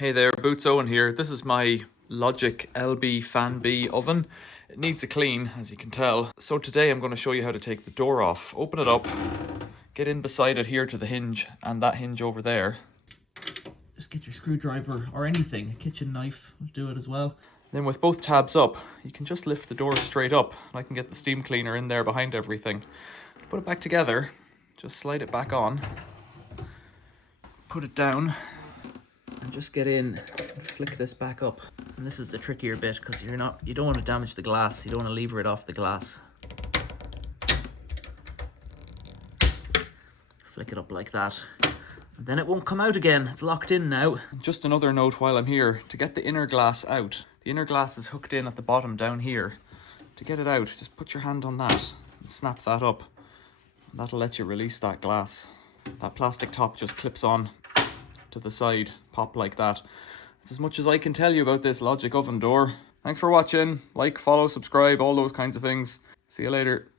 Hey there, Boots Owen here. This is my Logik LBFANB oven. It needs a clean, as you can tell. So today I'm going to show you how to take the door off. Open it up, get in beside it here to the hinge and that hinge over there. Just get your screwdriver or anything, a kitchen knife will do it as well. Then with both tabs up, you can just lift the door straight up. I can get the steam cleaner in there behind everything. Put it back together, just slide it back on, put it down, and just get in and flick this back up. And this is the trickier bit because you don't want to damage the glass. You don't want to lever it off the glass. Flick it up like that. And then it won't come out again. It's locked in now. Just another note while I'm here, to get the inner glass out. The inner glass is hooked in at the bottom down here. To get it out, just put your hand on that and snap that up. That'll let you release that glass. That plastic top just clips on to the side, pop like that. That's as much as I can tell you about this Logik oven door. Thanks for watching. Like, follow, subscribe, all those kinds of things. See you later.